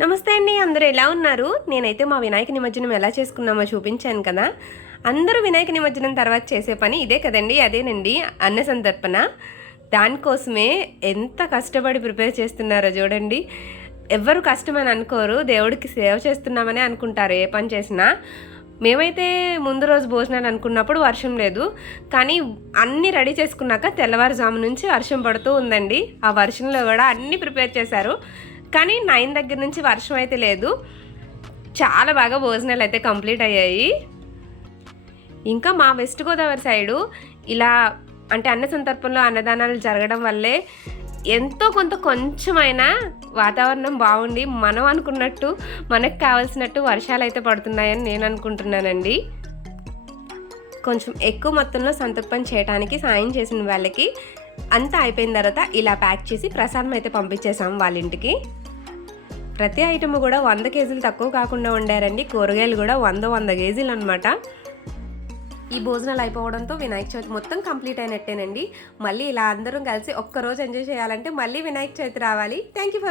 నమస్తే అండి అందరూ ఎలా ఉన్నారు? నేనైతే మా వినాయక నిమజ్జనం ఎలా చేసుకున్నామో చూపించాను కదా. అందరూ వినాయక నిమజ్జనం తర్వాత చేసే పని ఇదే కదండి అదేనండి అన్న సందర్పణ దానికోసమే ఎంత కష్టపడి ప్రిపేర్ చేస్తున్నారో చూడండి. ఎవ్వరు కష్టమని అనుకోరు దేవుడికి సేవ చేస్తున్నామని అనుకుంటారు ఏ పని చేసినా. మేమైతే ముందు రోజు భోజనాలు అనుకున్నప్పుడు వర్షం లేదు. కానీ అన్నీ రెడీ చేసుకున్నాక తెల్లవారుజాము నుంచి వర్షం పడుతూ ఉందండి. ఆ వర్షంలో కూడా అన్నీ ప్రిపేర్ చేశారు. కానీ నైన్ దగ్గర నుంచి వర్షం అయితే లేదు. చాలా బాగా భోజనాలు అయితే కంప్లీట్ అయ్యాయి. ఇంకా మా వెస్ట్ గోదావరి సైడు ఇలా అంటే అన్న సందర్భంలో అన్నదానాలు జరగడం వల్లే ఎంతో కొంత కొంచెమైనా వాతావరణం బాగుండి మనం అనుకున్నట్టు మనకు కావాల్సినట్టు వర్షాలు అయితే పడుతున్నాయని నేను అనుకుంటున్నానండి. కొంచెం ఎక్కువ మొత్తంలో సంతర్పణ చేయడానికి సాయం చేసిన వాళ్ళకి అంతా అయిపోయిన తర్వాత ఇలా ప్యాక్ చేసి ప్రసాదం అయితే పంపించేసాం వాళ్ళ ఇంటికి ప్రతి ఐటమ్ కూడా వంద కేజీలు తక్కువ కాకుండా ఉండారండి కూరగాయలు కూడా వంద వంద కేజీలు అనమాట ఈ భోజనాలు అయిపోవడంతో వినాయక చవితి మొత్తం కంప్లీట్ అయినట్టేనండి. మళ్ళీ ఇలా అందరం కలిసి ఒక్కరోజు ఎంజాయ్ చేయాలంటే మళ్ళీ వినాయక చవితి రావాలి. Thank you for